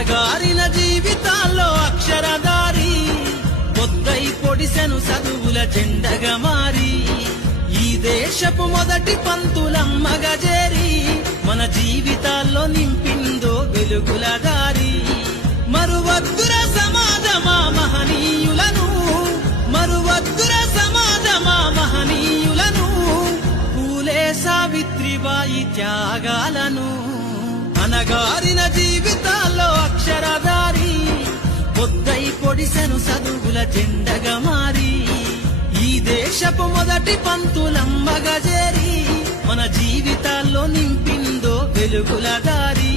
అనగారిన జీవితాల్లో అక్షరధారి పొద్దై పొడిసెను చదువుల జెండగా మారి ఈ దేశపు మొదటి పంతులమ్మగా చేరి మన జీవితాల్లో నింపిందో వెలుగుల దారి మరువద్దుర సమాజమా మహనీయులను మరువద్దుర సమాజమా మహనీయులను పూలే సావిత్రిబాయి త్యాగాలను అనగారిన జీవితాల్లో అక్షరధారి పొద్దై పొడిసెను చదువుల జెండగా మారి ఈ దేశపు మొదటి పంతులమ్మగా చేరి మన జీవితాల్లో నింపిందో వెలుగుల దారి